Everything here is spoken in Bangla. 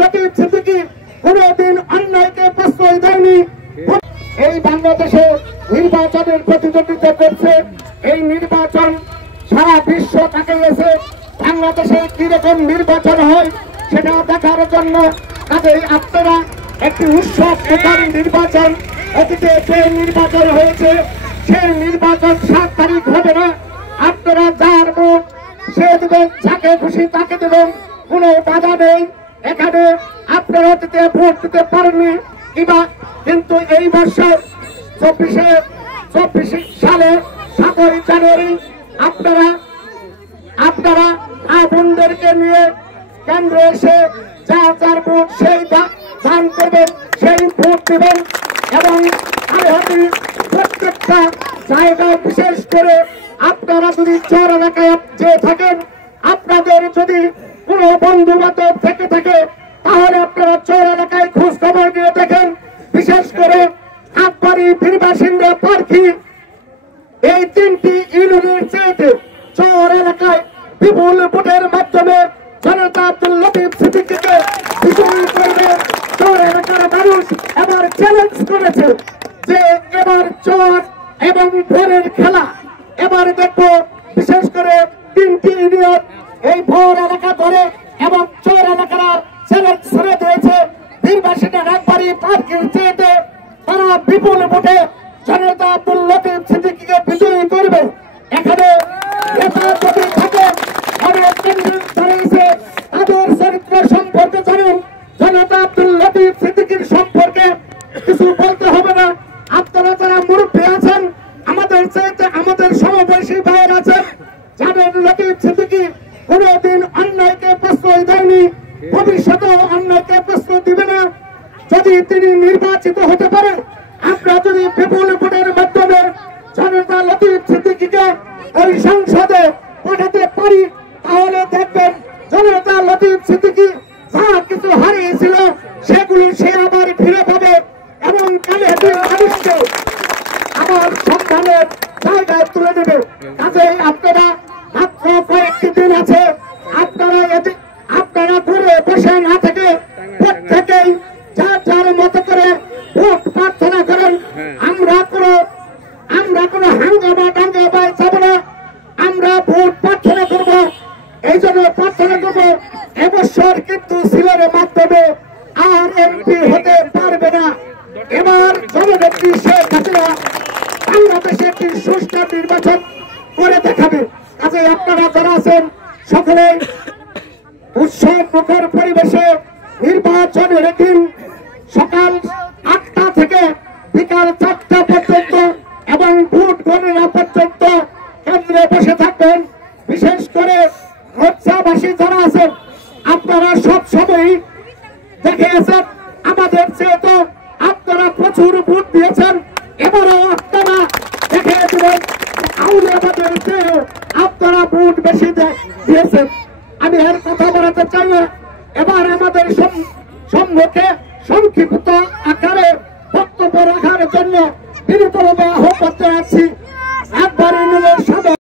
লতিফ সিদ্দিকী কোনদিন অন্যায়কে প্রশ্রয় দেয়নি। এই বাংলাদেশে নির্বাচনের প্রতিদ্বন্দ্বিতা করছে। এই নির্বাচন সারা বিশ্ব তাকিয়েছে বাংলাদেশে কিরকম নির্বাচন হয় সেটা দেখার জন্য। কাজেই আপনারা একটি উৎসব প্রকার নির্বাচন, অতীতে যে নির্বাচন হয়েছে সেই নির্বাচন 7 তারিখ হবে না। আপনারা যার ভোট সে দেবেন, যাকে খুশি তাকে দেবেন, কোনো বাধা নেই। এখানে আপনারা অতীতে ভোট দিতে পারেননি কিংবা, কিন্তু এই বছর 24 সালে 7 জানুয়ারি আপনারা বোনদেরকে নিয়ে কেন্দ্রে এসে যার ভোট সেই দান করবেন, সেই ভোট দেবেন। এবং প্রত্যেকটা জায়গায় বিশেষ করে আপনারা যদি চর এলাকায় যে থাকেন, আপনাদের যদি কোনো বন্ধু বান্ধব থেকে থাকে তাহলে আপনারা চর এলাকায় খোঁজ খবর নিয়ে দেখেন। বিশেষ করে কাকবাড়ি, বীরবাসিন্দা, পার্কি এই 3টি ইউনিয়নের চেয়ে চর এলাকায় বিপুল ভোটের মাধ্যমে জনতা আব্দুল লতিফ সিদ্দিকীকে বিজয়ী করবে। চর এলাকার মানুষ এবার চ্যালেঞ্জ করেছে যে এবার চর এবং ভোরের খেলা এবার দেখবো। বিশেষ করে 3টি ইউনিয়ন এই ভোর এলাকা ধরে এবং চর এলাকারা চ্যালেঞ্জ ছেড়ে দিয়েছে। বীরবাসিন্দা, কাকবাড়ি, পার্কির চেয়ে তারা বিপুল ভোটে জনতা আব্দুল লতিফ সিদ্দিকীকে বিজয়ী করবে। এখানে নেতা যদি থাকে অনেক দাঁড়িয়েছে, তাদের চরিত্র সম্পর্কে জানেন। জনতা আব্দুল লতিফ সিদ্দিকীর সম্পর্কে কিছু বলতে হবে না। আপনারা যারা মুরব্বী আছেন, আমাদের চেয়ে আমাদের সমবয়সী ভাইয়ের আছেন, জানেন লতিফ সিদ্দিকী কোনদিন অন্যায়কে প্রশ্রয় দেয়নি, ভবিষ্যতেও অন্যায়কে প্রশ্রয় দিবে না। যদি তিনি নির্বাচিত হতে পারে, আমরা যদি বিপুল ভোটের মাধ্যমে জনতা লতিফ সিদ্দিকীকে ওই সংসদে পাঠাতে পারি, তাহলে দেখবেন জনতা লতিফ সিদ্দিকী যা কিছু হারিয়েছিল সেগুলো সে আবার ফিরে পাবে এবং মানুষকে আবার সম্মানের জায়গায় তুলে দেবে। কাজেই আপনারা মাত্র কয়েকটি দিন আছে, আপনারা ঘুরে বসে না থেকে প্রত্যেকেই যার মতো করে ভোট প্রার্থনা করেন। আমরা কোনো হাঙ্গামা ডাঙ্গামায় যাব না, আমরা ভোট প্রার্থনা করব। এই জন্য প্রার্থনা করব, এবছর কিন্তু সিলের মাধ্যমে আর এমপি হতে পারবে না। এবার জননেত্রী শেখ হাসিনা বাংলাদেশে একটি সুষ্ঠু নির্বাচন করে দেখাবে। কাজে আপনারা যারা আছেন সকলে উৎসব মুখর পরিবেশে নির্বাচনের দিন সকাল 8টা থেকে বিকাল 4টা পর্যন্ত এবং ভোট গণনা পর্যন্ত কেন্দ্রে বসে থাকবেন। বিশেষ করে মোর্চাবাসী যারা আছেন, আপনারা সব সময় দেখিয়েছেন আমাদের চেয়ে তো আপনারা প্রচুর ভোট দিয়েছেন, এবারও আপনারা দেখিয়ে দেবেন আমাদের চেয়ে আপনারা ভোট বেশি দিয়েছেন। আমি এর কথা বলাতে চাই না। এবার আমাদের সম্মুখে সংক্ষিপ্ত আকারে বক্তব্য রাখার জন্য বিনীতভাবে আহ্বান জানাচ্ছি।